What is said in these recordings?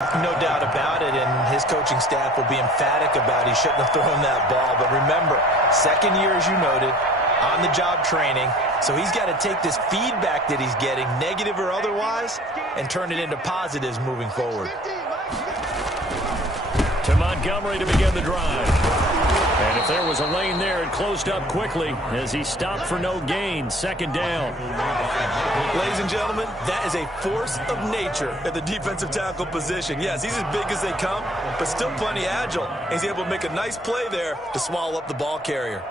No doubt about it, and his coaching staff will be emphatic about he shouldn't have thrown that ball. But remember, second year, as you noted, on-the-job training, so he's got to take this feedback that he's getting, negative or otherwise, and turn it into positives moving forward. To Montgomery to begin the drive. And if there was a lane there, it closed up quickly as he stopped for no gain. Second down. Ladies and gentlemen, that is a force of nature at the defensive tackle position. Yes, he's as big as they come, but still plenty agile. He's able to make a nice play there to swallow up the ball carrier.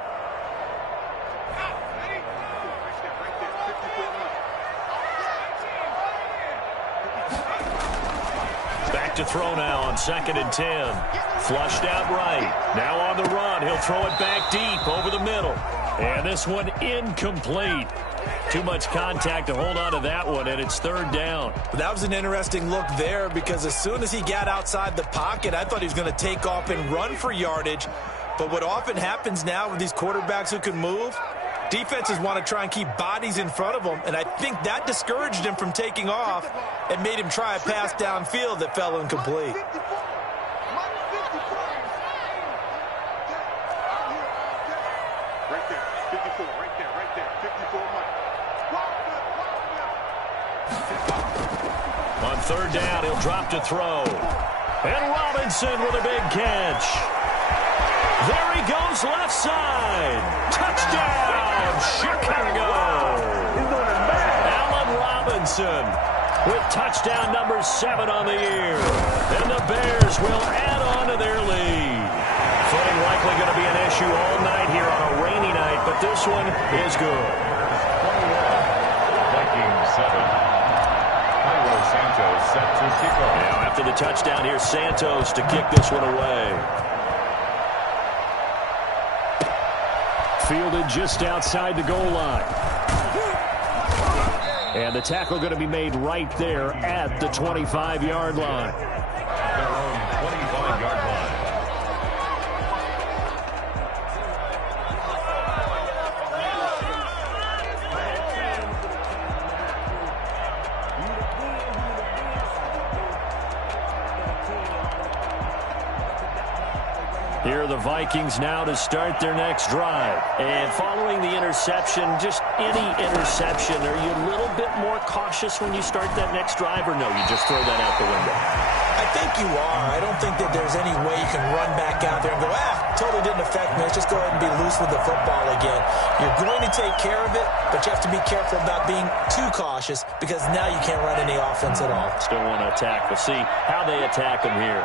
Back to throw now on 2nd and 10. Flushed out right. Now on the run. He'll throw it back deep over the middle. And this one incomplete. Too much contact to hold on to that one, and it's 3rd down. That was an interesting look there because as soon as he got outside the pocket, I thought he was going to take off and run for yardage. But what often happens now with these quarterbacks who can move, defenses want to try and keep bodies in front of them, and I think that discouraged him from taking off and made him try a pass downfield that fell incomplete. On 3rd down, he'll drop to throw. And Robinson with a big catch. There he goes left side. Touchdown, Chicago. Allen Robinson with touchdown number 7 on the year. And the Bears will add on to their lead. Footing likely going to be an issue all night here on a rainy night, but this one is good. 21, Vikings 7. Santos set to kick off. Now after the touchdown, here's Santos to kick this one away. Fielded just outside the goal line. And the tackle going to be made right there at the 25-yard line. Their own 25-yard line. Here are the Vikings now to start their next drive. And following the interception, just any interception, are you a little bit more cautious when you start that next drive, or no, you just throw that out the window? I think you are. I don't think that there's any way you can run back out there and go, totally didn't affect me. Let's just go ahead and be loose with the football again. You're going to take care of it, but you have to be careful about being too cautious because now you can't run any offense at all. Still want to attack. We'll see how they attack them here.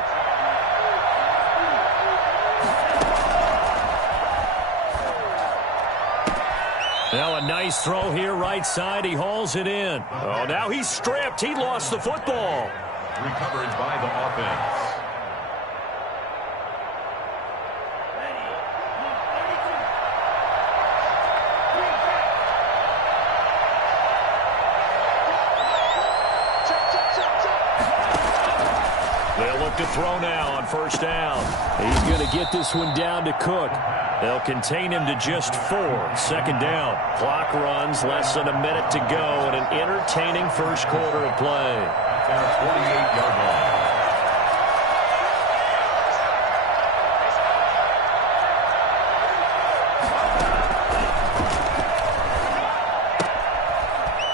Now a nice throw here, right side. He hauls it in. Oh, now he's stripped. He lost the football. Recovered by the offense. They'll look to throw now on 1st down. He's going to get this one down to Cook. They'll contain him to just 4. 2nd down. Clock runs, less than a minute to go, and an entertaining first quarter of play. At their 48-yard line.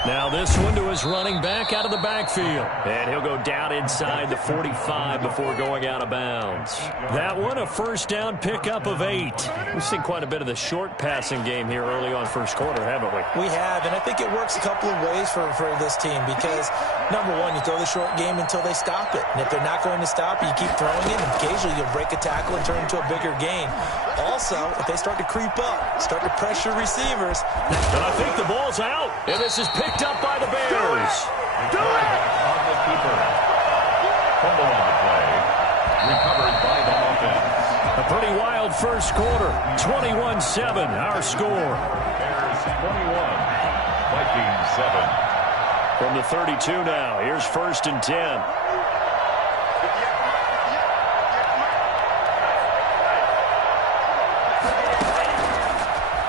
Now this one to his running back out of the backfield. And he'll go down inside the 45 before going out of bounds. That one a 1st down pickup of 8. We've seen quite a bit of the short passing game here early on first quarter, haven't we? We have, and I think it works a couple of ways for this team because, number one, you throw the short game until they stop it. And if they're not going to stop it, you keep throwing it, and occasionally you'll break a tackle and turn it into a bigger gain. Also, if they start to creep up, start to pressure receivers. And I think the ball's out, and this is picked up by the Bears. Do it! On the keeper. Fumble on the play. Recovered by the offense. A pretty wild first quarter. 21-7, our score. Bears 21. Vikings 7. From the 32 now, here's 1st and 10.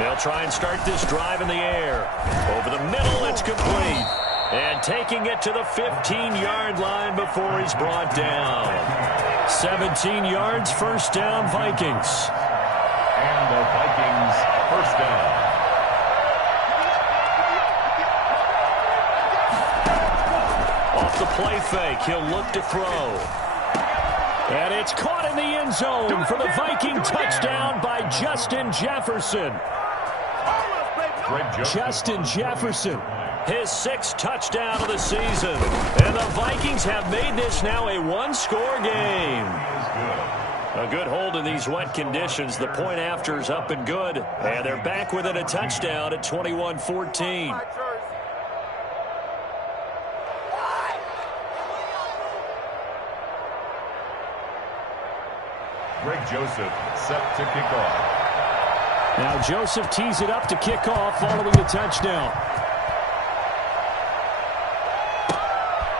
They'll try and start this drive in the air. Over the middle, it's complete. And taking it to the 15-yard line before he's brought down. 17 yards, first down, Vikings. And the Vikings first down. Off the play fake, he'll look to throw. And it's caught in the end zone for the Viking touchdown by Justin Jefferson. Justin Jefferson, his 6th touchdown of the season. And the Vikings have made this now a one-score game. A good hold in these wet conditions. The point after is up and good. And they're back within a touchdown at 21-14. Greg Joseph set to kick off. Now Joseph tees it up to kick off following the touchdown.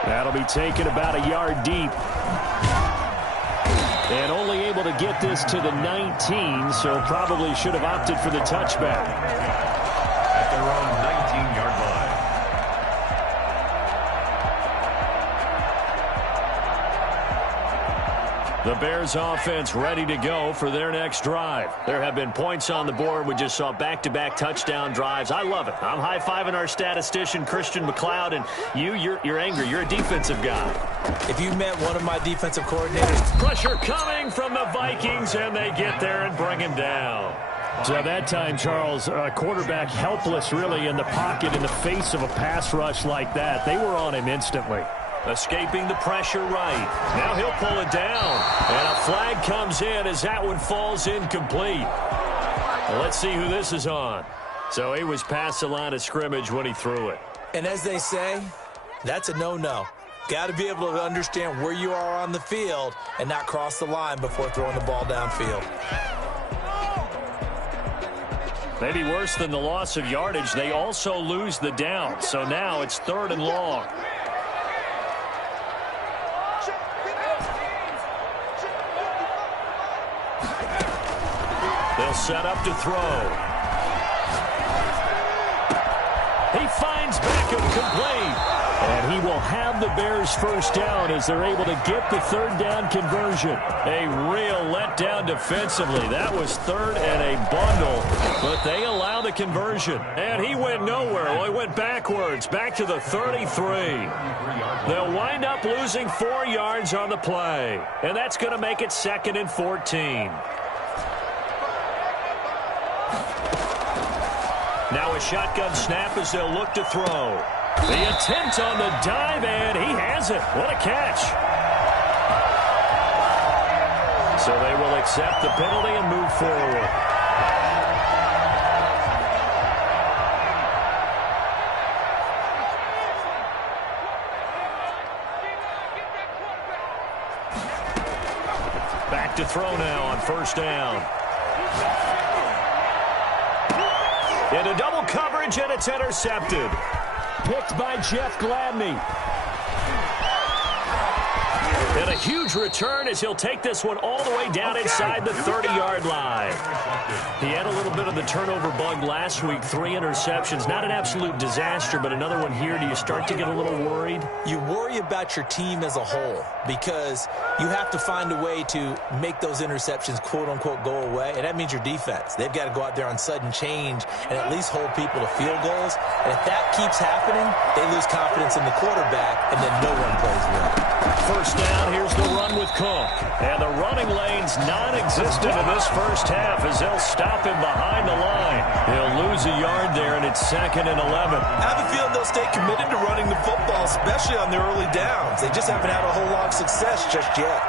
That'll be taken about a yard deep. And only able to get this to the 19, so probably should have opted for the touchback. At their own 19-yard line. The Bears offense ready to go for their next drive. There have been points on the board. We just saw back-to-back touchdown drives. I love it. I'm high-fiving our statistician, Christian McLeod, and you're angry. You're a defensive guy. If you met one of my defensive coordinators. Pressure coming from the Vikings, and they get there and bring him down. So at that time, Charles, quarterback helpless really in the pocket in the face of a pass rush like that. They were on him instantly. Escaping the pressure right. Now he'll pull it down. And a flag comes in as that one falls incomplete. Well, let's see who this is on. So he was past the line of scrimmage when he threw it. And as they say, that's a no-no. Got to be able to understand where you are on the field and not cross the line before throwing the ball downfield. Maybe worse than the loss of yardage, they also lose the down. So now it's 3rd and long. They'll set up to throw. He finds Beckham complete. And he will have the Bears first down as they're able to get the 3rd down conversion. A real letdown defensively. That was 3rd and a bundle, but they allow the conversion. And he went nowhere. Well, he went backwards, back to the 33. They'll wind up losing 4 yards on the play. And that's going to make it 2nd and 14. Now a shotgun snap as they'll look to throw. The attempt on the dive, and he has it. What a catch. So they will accept the penalty and move forward. Back to throw now on 1st down. Into double coverage, and it's intercepted. Picked by Jeff Gladney. And a huge return as he'll take this one all the way down inside the 30-yard line. He had a little bit of the turnover bug last week, 3 interceptions. Not an absolute disaster, but another one here. Do you start to get a little worried? You worry about your team as a whole because you have to find a way to make those interceptions, quote-unquote, go away, and that means your defense. They've got to go out there on sudden change and at least hold people to field goals. And if that keeps happening, they lose confidence in the quarterback, and then no one plays well. First down, here's the run with Cook. And the running lane's non-existent in this first half as they'll stop him behind the line. He'll lose a yard there, and it's 2nd and 11. I have a feeling they'll stay committed to running the football, especially on their early downs. They just haven't had a whole lot of success just yet.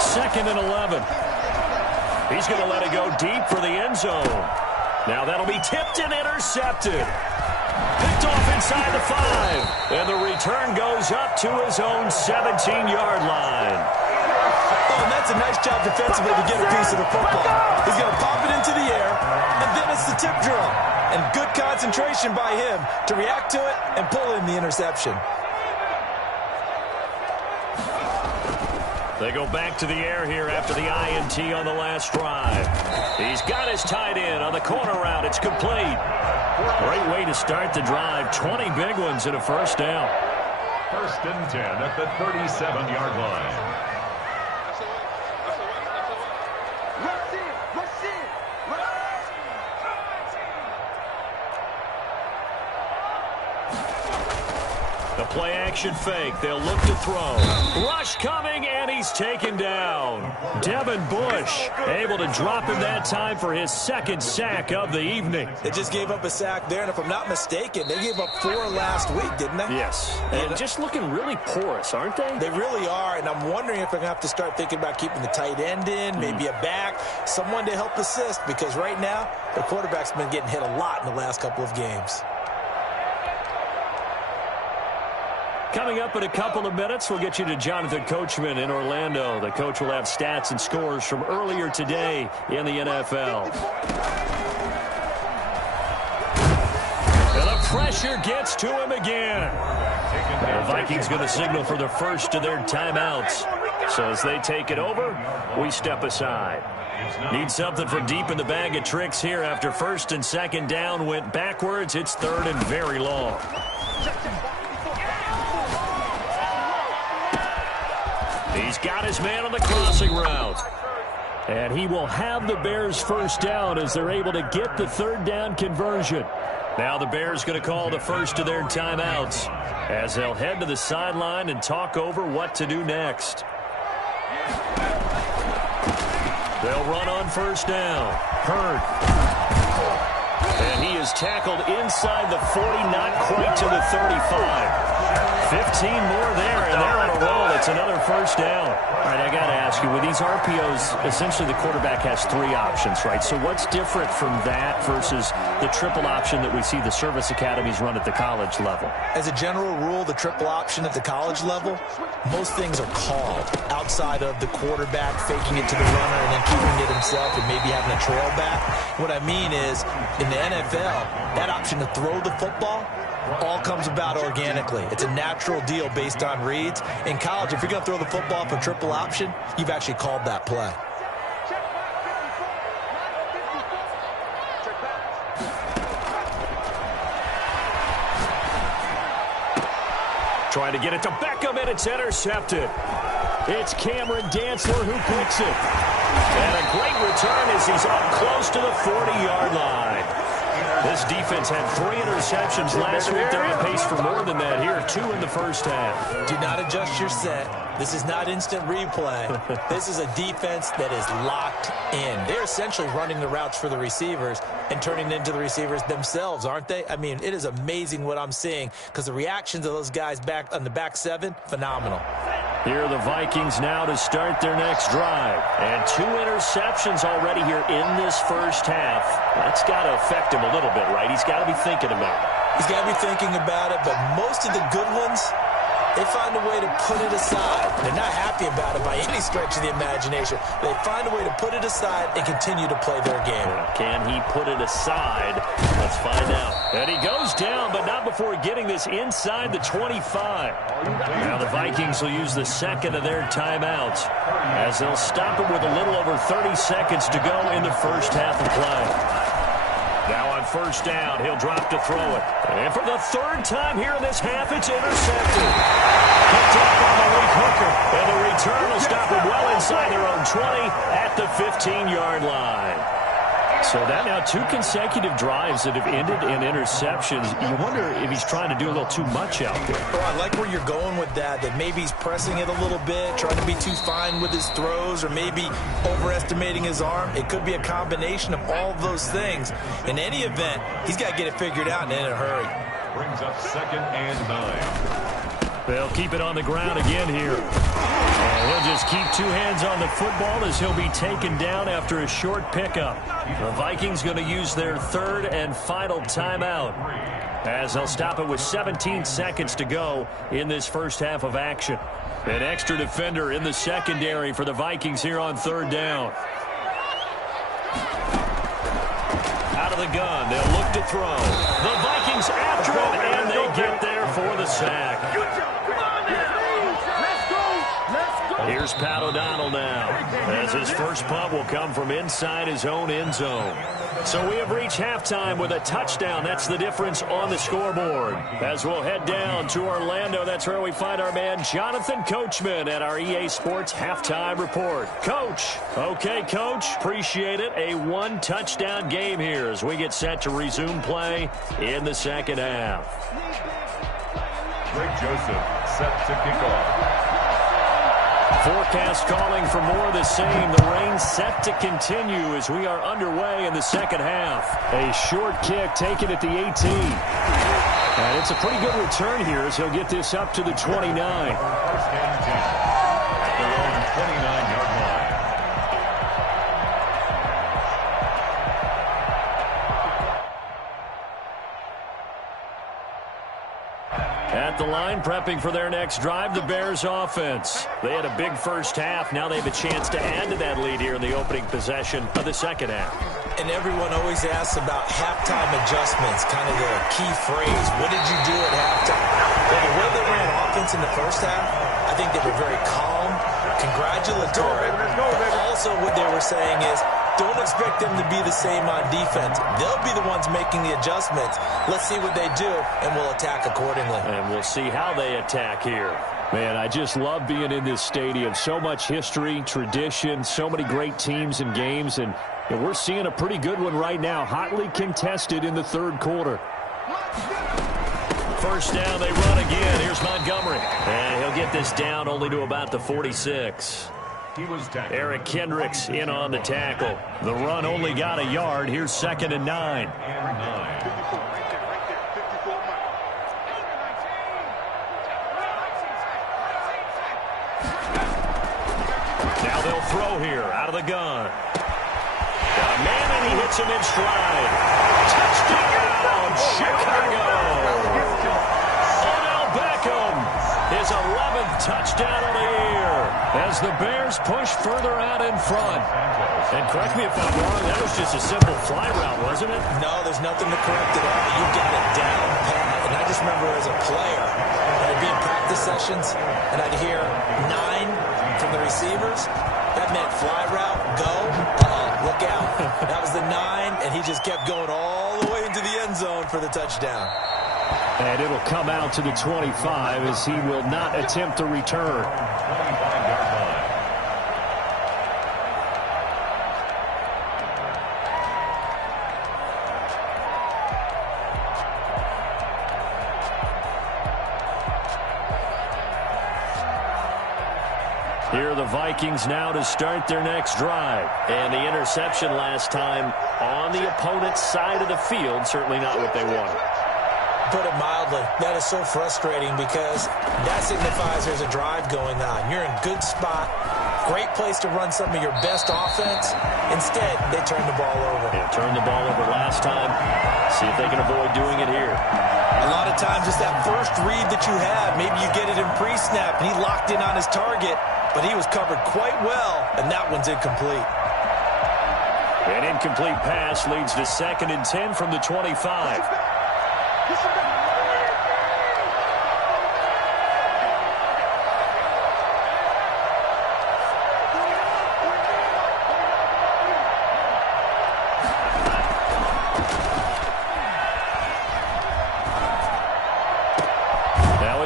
Second and 11. He's going to let it go deep for the end zone. Now that'll be tipped and intercepted. Picked off inside the 5. And the return goes up to his own 17-yard line. Oh, and that's a nice job defensively to get a piece of the football. He's going to pop it into the air, and then it's the tip drill. And good concentration by him to react to it and pull in the interception. They go back to the air here after the INT on the last drive. He's got his tight end on the corner route. It's complete. Great way to start the drive. 20 big ones and a first down. 1st and 10 at the 37-yard line. The play-action fake. They'll look to throw. Rush coming, and he's taken down. Devin Bush able to drop him that time for his 2nd sack of the evening. They just gave up a sack there, and if I'm not mistaken, they gave up 4 last week, didn't they? Yes. And just looking really porous, aren't they? They really are, and I'm wondering if they're going to have to start thinking about keeping the tight end in, maybe a back, someone to help assist, because right now, the quarterback's been getting hit a lot in the last couple of games. Coming up in a couple of minutes, we'll get you to Jonathan Coachman in Orlando. The coach will have stats and scores from earlier today in the NFL. And the pressure gets to him again. The Vikings going to signal for the first of their timeouts. So as they take it over, we step aside. Need something from deep in the bag of tricks here after 1st and 2nd down went backwards. It's 3rd and very long. He's got his man on the crossing route. And he will have the Bears first down as they're able to get the 3rd down conversion. Now the Bears going to call the first of their timeouts as they'll head to the sideline and talk over what to do next. They'll run on 1st down. Hurd. And he is tackled inside the 40, not quite to the 35. 15 more there, and they're on a roll. It's another first down. All right, I got to ask you, with these RPOs, essentially the quarterback has 3 options, right? So what's different from that versus the triple option that we see the service academies run at the college level? As a general rule, the triple option at the college level, most things are called outside of the quarterback faking it to the runner and then keeping it himself and maybe having a trail back. What I mean is, in the NFL, that option to throw the football all comes about organically. It's a natural deal based on reads. In college, if you're going to throw the football for triple option, you've actually called that play. Trying to get it to Beckham, and it's intercepted. It's Cameron Dantzler who picks it. And a great return as he's up close to the 40-yard line. This defense had 3 interceptions last week. They're on pace for more than that here. 2 in the first half. Do not adjust your set. This is not instant replay. This is a defense that is locked in. They're essentially running the routes for the receivers and turning it into the receivers themselves, aren't they? I mean, it is amazing what I'm seeing because the reactions of those guys back on the back 7, phenomenal. Here are the Vikings now to start their next drive. And 2 interceptions already here in this first half. That's got to affect him a little bit, right? He's got to be thinking about it. He's got to be thinking about it, but most of the good ones, they find a way to put it aside. They're not happy about it by any stretch of the imagination. They find a way to put it aside and continue to play their game. Can he put it aside? Let's find out. And he goes down, but not before getting this inside the 25. Now the Vikings will use the 2nd of their timeouts as they'll stop him with a little over 30 seconds to go in the first half of play. Now on 1st down, he'll drop to throw it. And for the 3rd time here in this half, it's intercepted. Picked up on the weak hooker. And the return will stop him well inside their own 20 at the 15-yard line. So that now 2 consecutive drives that have ended in interceptions. You wonder if he's trying to do a little too much out there. Well, I like where you're going with that maybe he's pressing it a little bit, trying to be too fine with his throws, or maybe overestimating his arm. It could be a combination of all of those things. In any event, he's got to get it figured out and in a hurry. Brings up 2nd and 9. They'll keep it on the ground again here. And he'll just keep 2 hands on the football as he'll be taken down after a short pickup. The Vikings going to use their 3rd and final timeout as they'll stop it with 17 seconds to go in this first half of action. An extra defender in the secondary for the Vikings here on 3rd down. Out of the gun, they'll look to throw. The Vikings after him, and they get there for the sack. Let's go! Here's Pat O'Donnell now, as his first punt will come from inside his own end zone. So we have reached halftime with a touchdown. That's the difference on the scoreboard. As we'll head down to Orlando, that's where we find our man Jonathan Coachman at our EA Sports Halftime Report. Coach. Okay, Coach. Appreciate it. A one-touchdown game here as we get set to resume play in the second half. Greg Joseph set to kick off. Forecast calling for more of the same. The rain set to continue as we are underway in the second half. A short kick taken at the 18. And it's a pretty good return here as he'll get this up to the 29. First and 10 at their own 29-yard line. At the line, prepping for their next drive, the Bears offense. They had a big first half. Now they have a chance to add to that lead here in the opening possession of the second half. And everyone always asks about halftime adjustments, kind of the key phrase. What did you do at halftime? Well, the way they ran offense in the first half, I think they were very calm, congratulatory, but also what they were saying is, don't expect them to be the same on defense. They'll be the ones making the adjustments. Let's see what they do, and we'll attack accordingly. And we'll see how they attack here. Man, I just love being in this stadium. So much history, tradition, so many great teams and games, and we're seeing a pretty good one right now, hotly contested in the third quarter. First down, they run again. Here's Montgomery. And he'll get this down only to about the 46. Eric Kendricks in on the tackle. The run only got a yard. Here's 2nd and 9. Now they'll throw here out of the gun. Got a man and he hits him in stride. Touchdown, Chicago. Odell Beckham, his 11th touchdown of the year, as the Bears push further out in front. And correct me if I'm wrong, that was just a simple fly route, wasn't it? No, there's nothing to correct at all. You got it down pat. And I just remember as a player, I'd be in practice sessions, and I'd hear 9 from the receivers. That meant fly route, go, look out. That was the 9, and he just kept going all the way into the end zone for the touchdown. And it'll come out to the 25 as he will not attempt to return. 25-yard line. Here are the Vikings now to start their next drive. And the interception last time on the opponent's side of the field, certainly not what they wanted. Put it mildly, that is so frustrating because that signifies there's a drive going on. You're in good spot, great place to run some of your best offense. Instead, they turn the ball over. Yeah, turned the ball over last time. See if they can avoid doing it here. A lot of times it's that first read that you have. Maybe you get it in pre-snap, and he locked in on his target, but he was covered quite well, and that one's incomplete. An incomplete pass leads to 2nd and 10 from the 25.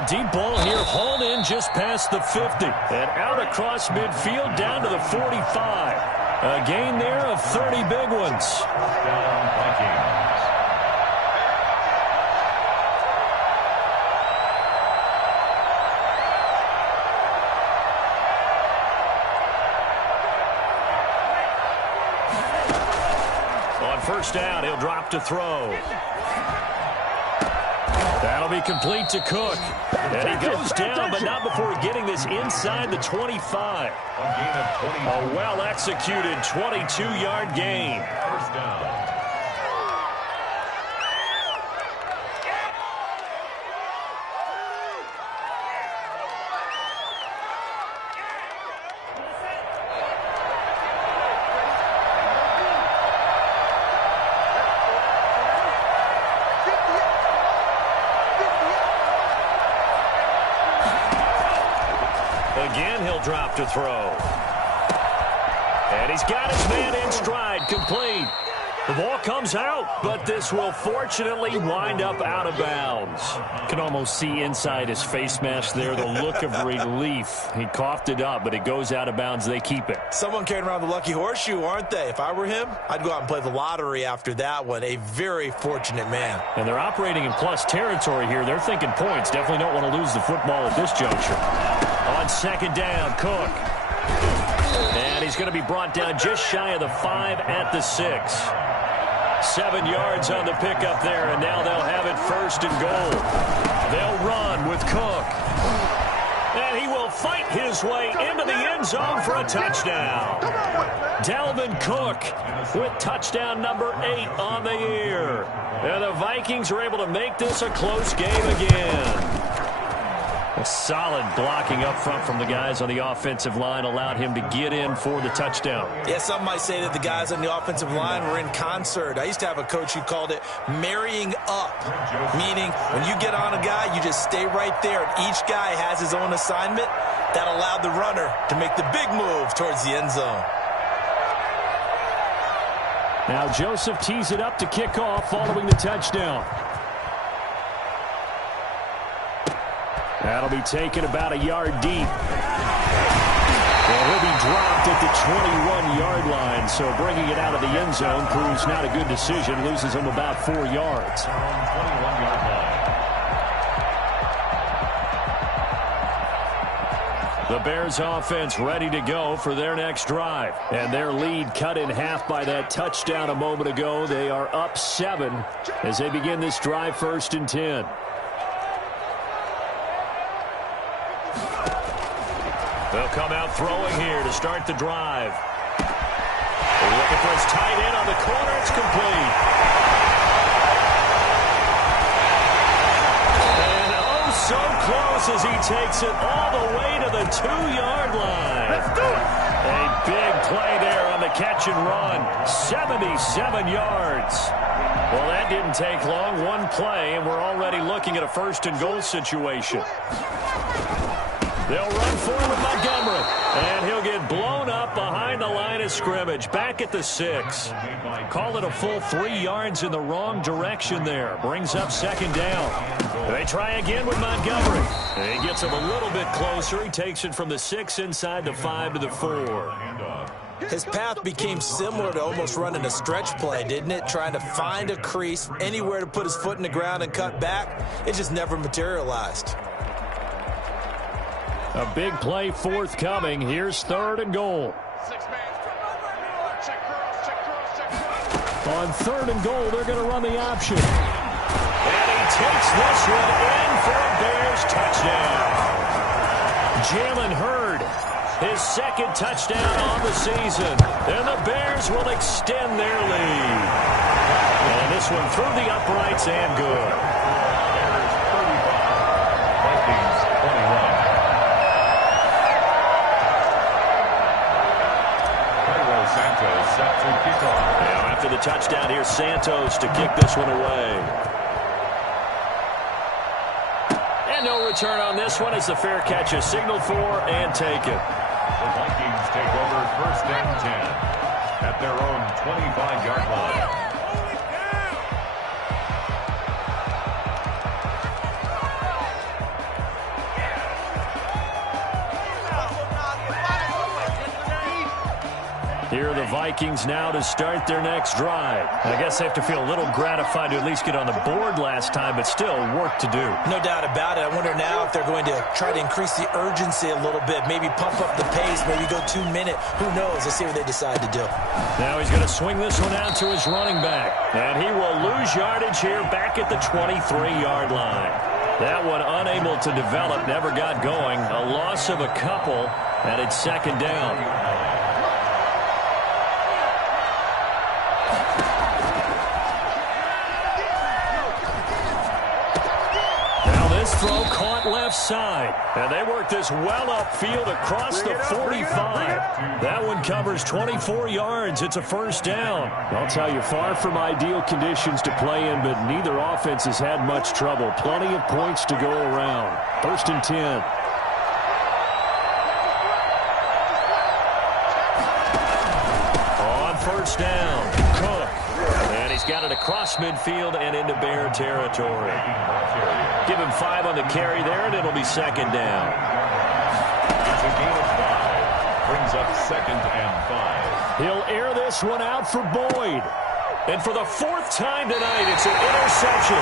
Deep ball here, hauled in just past the 50. And out across midfield down to the 45. A gain there of 30 big ones. Down Vikings. On first down, he'll drop to throw. That'll be complete to Cook. And he goes down, but not before getting this inside the 25. A well-executed 22-yard gain. First down. Again, he'll drop to throw. And he's got his man in stride, complete. The ball comes out, but this will fortunately wind up out of bounds. Can almost see inside his face mask there the look of relief. He coughed it up, but it goes out of bounds. They keep it. Someone carrying around the lucky horseshoe, aren't they? If I were him, I'd go out and play the lottery after that one. A very fortunate man. And they're operating in plus territory here. They're thinking points. Definitely don't want to lose the football at this juncture. On second down, Cook. And he's going to be brought down just shy of the 5 at the 6. 7 yards on the pickup there, and now they'll have it first and goal. They'll run with Cook. And he will fight his way into the end zone for a touchdown. Dalvin Cook with touchdown number 8 on the year. And the Vikings are able to make this a close game again. A solid blocking up front from the guys on the offensive line allowed him to get in for the touchdown. Yeah, some might say that the guys on the offensive line were in concert. I used to have a coach who called it marrying up, meaning when you get on a guy, you just stay right there, and each guy has his own assignment. That allowed the runner to make the big move towards the end zone. Now Joseph tees it up to kick off following the touchdown. That'll be taken about a yard deep. Well, he'll be dropped at the 21-yard line, so bringing it out of the end zone proves not a good decision. Loses him about 4 yards. 21-yard line. The Bears offense ready to go for their next drive. And their lead cut in half by that touchdown a moment ago. They are up 7 as they begin this drive, 1st and 10. They'll come out throwing here to start the drive. Looking for his tight end on the corner. It's complete. And oh, so close as he takes it all the way to the 2-yard line. Let's do it. A big play there on the catch and run. 77 yards. Well, that didn't take long. One play, and we're already looking at a 1st and goal situation. They'll run forward with Montgomery, and he'll get blown up behind the line of scrimmage. Back at the 6. Call it a full 3 yards in the wrong direction there. Brings up 2nd down. They try again with Montgomery. And he gets him a little bit closer. He takes it from the 6 inside the 5 to the 4. His path became similar to almost running a stretch play, didn't it? Trying to find a crease, anywhere to put his foot in the ground and cut back. It just never materialized. A big play forthcoming. Here's 3rd and goal. On 3rd and goal, they're going to run the option. And he takes this one in for a Bears touchdown. Jalen Hurd, his 2nd touchdown on the season. And the Bears will extend their lead. And this one through the uprights and good. Vikings 21. Santos set to kick off. Now after the touchdown, here's Santos to kick this one away. And no return on this one as the fair catch is signaled for and taken. The Vikings take over 1st and 10 at their own 25-yard line. Here are the Vikings now to start their next drive. I guess they have to feel a little gratified to at least get on the board last time, but still work to do. No doubt about it. I wonder now if they're going to try to increase the urgency a little bit, maybe pump up the pace, maybe go 2-minute. Who knows? Let's see what they decide to do. Now he's going to swing this one out to his running back, and he will lose yardage here back at the 23-yard line. That one unable to develop, never got going. A loss of a couple, and it's 2nd down. This throw caught left side. And they work this well upfield across the 45. That one covers 24 yards. It's a 1st down. I'll tell you, far from ideal conditions to play in, but neither offense has had much trouble. Plenty of points to go around. 1st and 10. first down. Cook. And he's got it across midfield and into Bear territory. Give him 5 on the carry there, and it'll be second down. It's a gain of 5. Brings up 2nd and 5. He'll air this one out for Boyd. And for the 4th time tonight, it's an interception.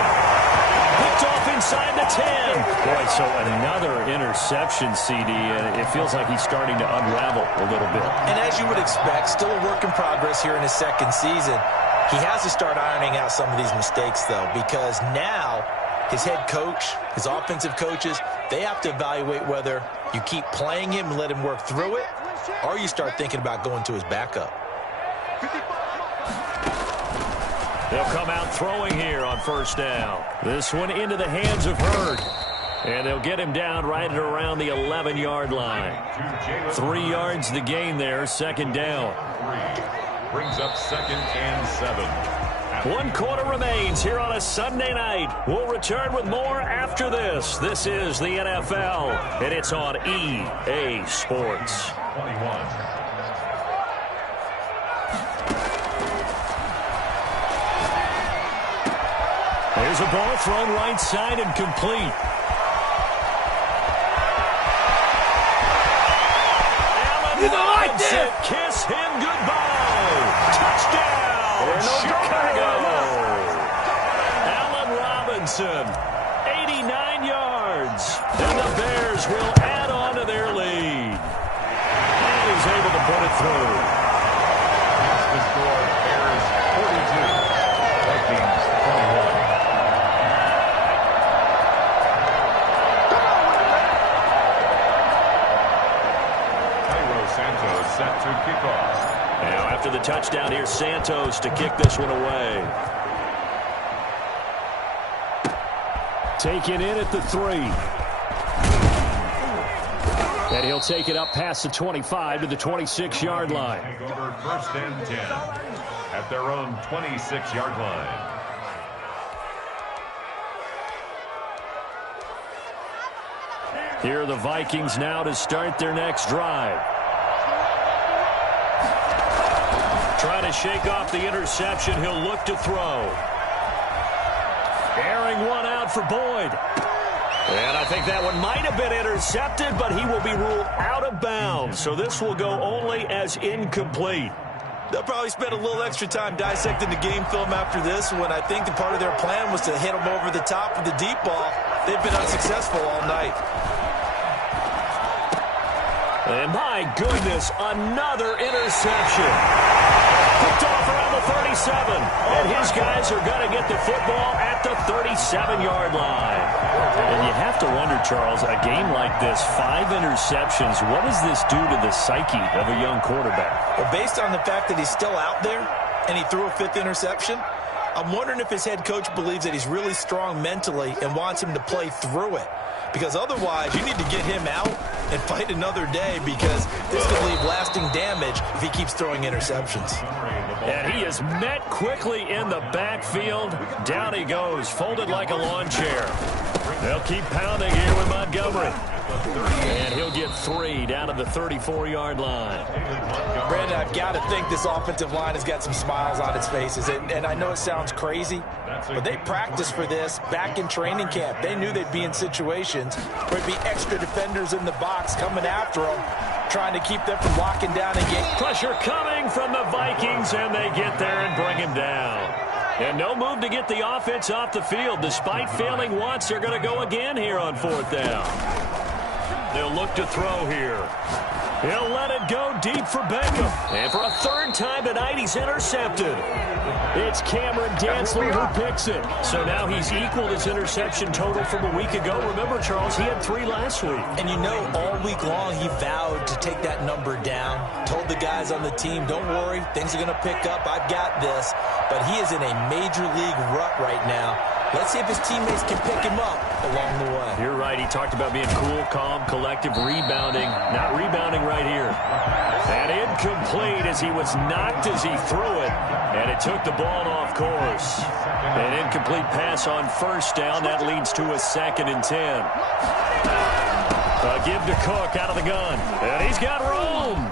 Picked off inside the 10. Boy, so another interception, CD, and it feels like he's starting to unravel a little bit. And as you would expect, still a work in progress here in his 2nd season. He has to start ironing out some of these mistakes, though, because now his head coach, his offensive coaches, they have to evaluate whether you keep playing him and let him work through it, or you start thinking about going to his backup. They'll come out throwing here on first down. This one into the hands of Hurd. And they'll get him down right at around the 11-yard line. 3 yards the gain there, second down. Brings up 2nd and 7. 1 quarter remains here on a Sunday night. We'll return with more after this. This is the NFL, and it's on EA Sports. 21. There's a ball thrown right side and complete. Allen Robinson, kiss him goodbye. Touchdown, Chicago. Allen Robinson, 89 yards. And the Bears will add on to their lead. And he's able to put it through. That's the score. Bears 42. Vikings 21. Set to kick off. Now after the touchdown, here's Santos to kick this one away. Taken in at the 3. And he'll take it up past the 25 to the 26-yard line. Take over 1st and 10 at their own 26-yard line. Here are the Vikings now to start their next drive. Trying to shake off the interception. He'll look to throw. Airing one out for Boyd. And I think that one might have been intercepted, but he will be ruled out of bounds. So this will go only as incomplete. They'll probably spend a little extra time dissecting the game film after this one. I think the part of their plan was to hit him over the top with the deep ball. They've been unsuccessful all night. And my goodness, another interception. Picked off around the 37. And his guys are going to get the football at the 37-yard line. And you have to wonder, Charles, a game like this, 5 interceptions, what does this do to the psyche of a young quarterback? Well, based on the fact that he's still out there and he threw a 5th interception, I'm wondering if his head coach believes that he's really strong mentally and wants him to play through it. Because otherwise, you need to get him out and fight another day, because this could leave lasting damage if he keeps throwing interceptions. And he is met quickly in the backfield. Down he goes, folded like a lawn chair. They'll keep pounding here with Montgomery. And he'll get 3 down to the 34-yard line. Brandon, I've got to think this offensive line has got some smiles on its faces. And I know it sounds crazy, but they practiced for this back in training camp. They knew they'd be in situations where there'd be extra defenders in the box coming after them, trying to keep them from locking down and getting pressure coming from the Vikings, and they get there and bring him down. And no move to get the offense off the field. Despite failing once, they're going to go again here on 4th down. They'll look to throw here. He'll let it go deep for Beckham. And for a 3rd time tonight, he's intercepted. It's Cameron Dantzler who picks it. So now he's equaled his interception total from a week ago. Remember, Charles, he had 3 last week. And you know, all week long he vowed to take that number down. Told the guys on the team, don't worry, things are going to pick up. I've got this. But he is in a major league rut right now. Let's see if his teammates can pick him up along the way. You're right. He talked about being cool, calm, collective, rebounding. Not rebounding right here. And incomplete as he was knocked as he threw it. And it took the ball off course. An incomplete pass on 1st down. That leads to a 2nd and 10. A give to Cook out of the gun. And he's got room.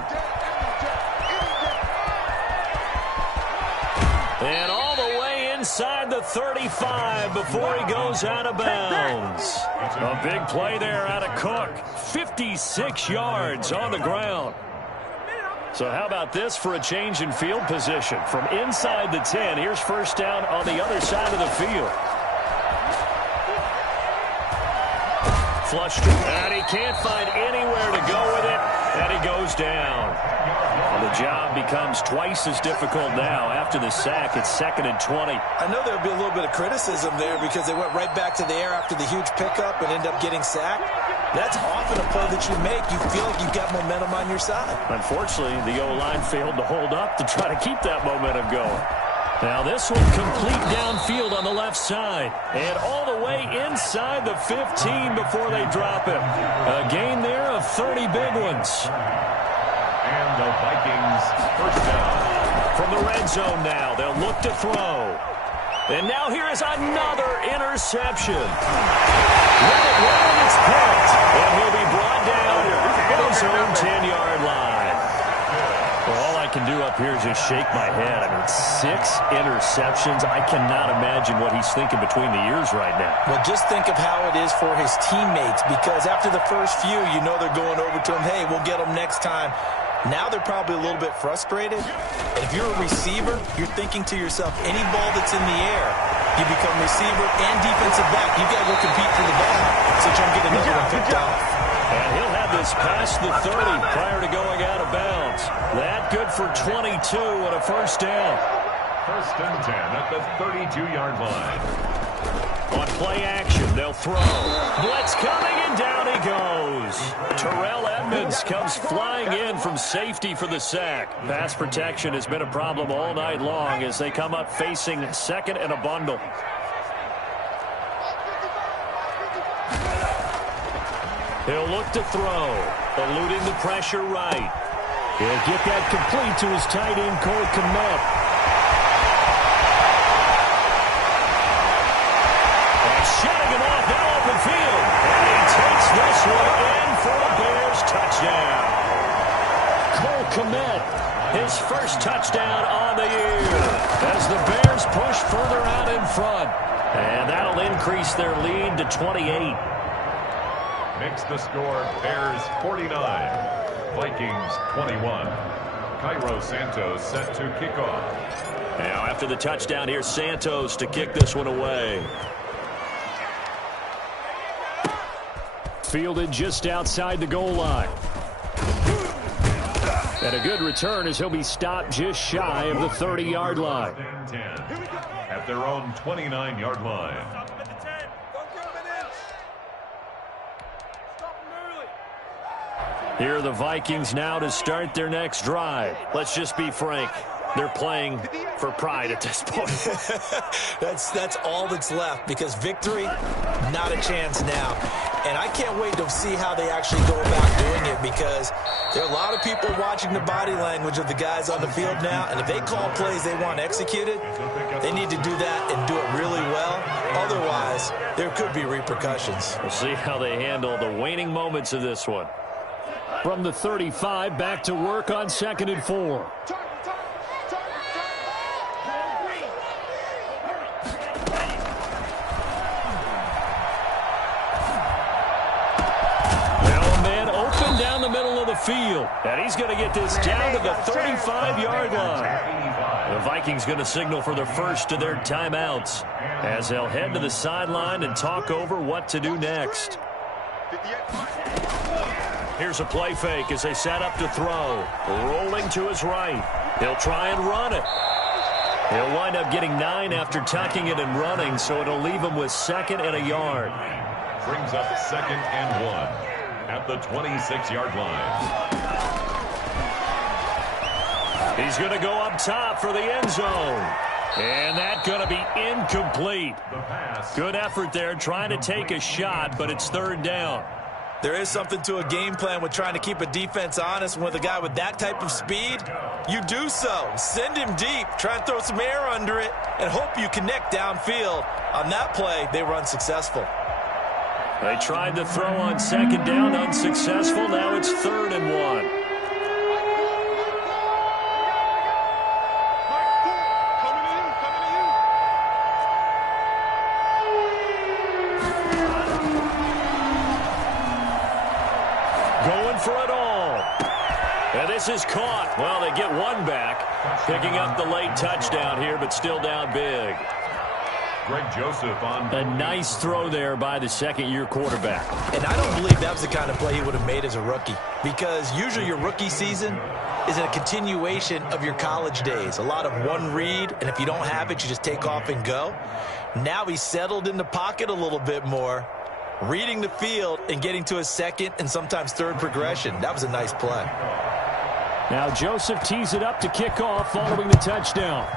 inside the 35 before he goes out of bounds. A big play there out of Cook. 56 yards on the ground. So how about this for a change in field position? From inside the 10, here's first down on the other side of the field. Flushed, and he can't find anywhere to go with it, and he goes down. And the job becomes twice as difficult now. After the sack, it's 2nd and 20. I know there'll be a little bit of criticism there because they went right back to the air after the huge pickup and ended up getting sacked. That's often a play that you make. You feel like you've got momentum on your side. Unfortunately, the O-line failed to hold up to try to keep that momentum going. Now this one complete downfield on the left side. And all the way inside the 15 before they drop him. A gain there of 30 big ones. And the Vikings first down. From the red zone now, they'll look to throw. And now here is another interception. Let it roll, it's picked. And he'll be brought down at his own 10-yard line. Well, all I can do up here is just shake my head. I mean, 6 interceptions. I cannot imagine what he's thinking between the ears right now. Well, just think of how it is for his teammates, because after the first few, you know they're going over to him, hey, we'll get them next time. Now they're probably a little bit frustrated. And if you're a receiver, you're thinking to yourself, any ball that's in the air, you become receiver and defensive back. You got to go compete for the ball. So try and get another one picked off. And he'll have this past the 30 prior to going out of bounds. That good for 22 and a first down. First and 10 at the 32-yard line. On play action, they'll throw. Blitz coming, and down he goes. Terrell Edmonds comes flying in from safety for the sack. Pass protection has been a problem all night long as they come up facing 2nd and a bundle. He'll look to throw, eluding the pressure right. He'll get that complete to his tight end, Cole Kmet. And shutting him off now open field. And he takes this one in for a Bears touchdown. Cole Kmet, his first touchdown on the year as the Bears push further out in front. And that'll increase their lead to 28. Makes the score Bears 49, Vikings 21. Cairo Santos set to kick off. Now after the touchdown, here's Santos to kick this one away. Fielded just outside the goal line. And a good return as he'll be stopped just shy of the 30-yard line. 10 at their own 29-yard line. Here are the Vikings now to start their next drive. Let's just be frank. They're playing for pride at this point. That's all that's left, because victory, not a chance now. And I can't wait to see how they actually go about doing it, because there are a lot of people watching the body language of the guys on the field now, and if they call plays they want executed, they need to do that and do it really well. Otherwise, there could be repercussions. We'll see how they handle the waning moments of this one. From the 35, back to work on 2nd and 4. Down the middle of the field, and he's going to get this down to the 35-yard line. The Vikings going to signal for the first of their timeouts as they'll head to the sideline and talk over what to do next. Here's a play fake as they set up to throw. Rolling to his right. He'll try and run it. He'll wind up getting 9 after tucking it and running, so it'll leave him with 2nd and a yard. Brings up 2nd and 1. At the 26-yard line. He's going to go up top for the end zone. And that's going to be incomplete. Good effort there trying to take a shot, but it's 3rd down. There is something to a game plan with trying to keep a defense honest. With a guy with that type of speed, you do so. Send him deep. Try and throw some air under it and hope you connect downfield. On that play, they were unsuccessful. They tried to throw on 2nd down, unsuccessful. Now it's 3rd and 1. this is caught. Well, they get one back, picking up the late touchdown here, but still down big. Greg Joseph on a nice throw there by the second-year quarterback. And I don't believe that was the kind of play he would have made as a rookie, because usually your rookie season is a continuation of your college days. A lot of one read, and if you don't have it, you just take off and go. Now he's settled in the pocket a little bit more, reading the field and getting to a second and sometimes third progression. That was a nice play. Now Joseph tees it up to kick off following the touchdown.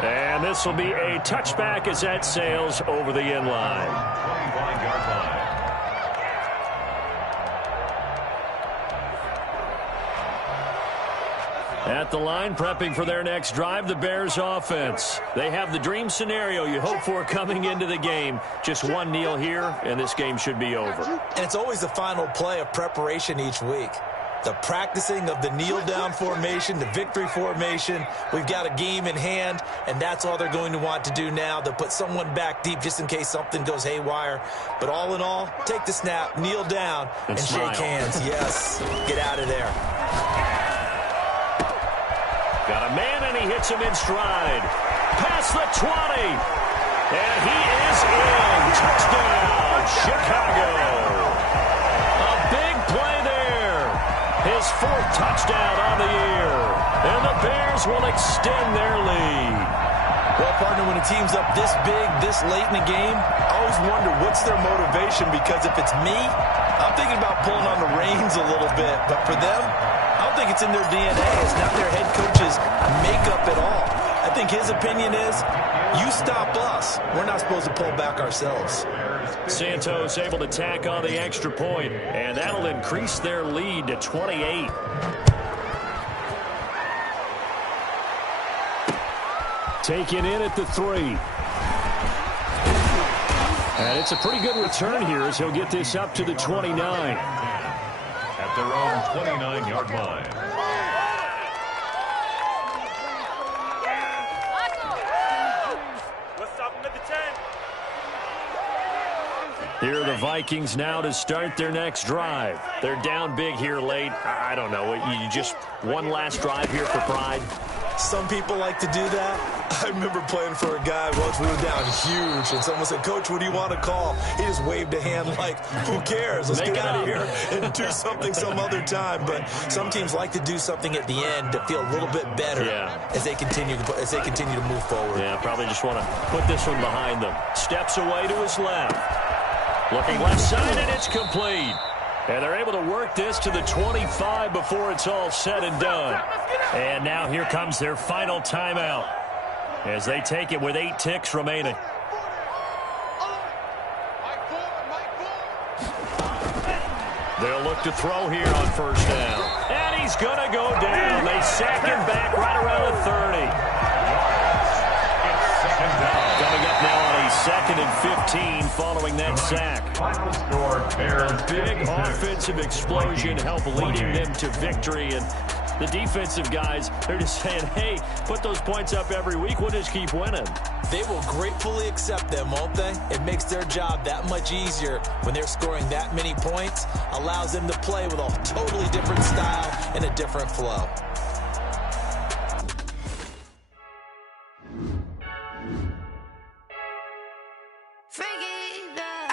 And this will be a touchback as that sails over the end line. 25-yard line. At the line, prepping for their next drive, the Bears offense. They have the dream scenario you hope for coming into the game. Just one kneel here, and this game should be over. And it's always the final play of preparation each week. The practicing of the kneel-down formation, the victory formation. We've got a game in hand, and that's all they're going to want to do now. They'll put someone back deep just in case something goes haywire. But all in all, take the snap, kneel down, and shake hands. Yes, get out of there. Got a man, and he hits him in stride. Past the 20. And he is in. Touchdown, Chicago. A big play there. His fourth touchdown on the year. And the Bears will extend their lead. Well, partner, when a team's up this big, this late in the game, I always wonder what's their motivation, because if it's me, I'm thinking about pulling on the reins a little bit. But for them, I don't think it's in their DNA. It's not their head coach's makeup at all. I think his opinion is, you stop us. We're not supposed to pull back ourselves. Santos able to tack on the extra point, and that'll increase their lead to 28. Taken in at the 3. And it's a pretty good return here as he'll get this up to the 29. At their own 29-yard line. Here are the Vikings now to start their next drive. They're down big here late. I don't know. You just one last drive here for pride. Some people like to do that. I remember playing for a guy once. We were down huge, and someone said, "Coach, what do you want to call?" He just waved a hand like, "Who cares? Let's get out of here and do something some other time." But some teams like to do something at the end to feel a little bit better as they continue to move forward. Yeah, probably just want to put this one behind them. Steps away to his left. Looking left side, and it's complete. And they're able to work this to the 25 before it's all said and done. And now here comes their final timeout as they take it with 8 ticks remaining. They'll look to throw here on first down. And he's going to go down. They sack him back right around the 30. Coming up now on a 2nd and 15 following that sack. Final score, Bears. Big offensive explosion help leading them to victory. And the defensive guys, they're just saying, hey, put those points up every week. We'll just keep winning. They will gratefully accept them, won't they? It makes their job that much easier when they're scoring that many points. Allows them to play with a totally different style and a different flow.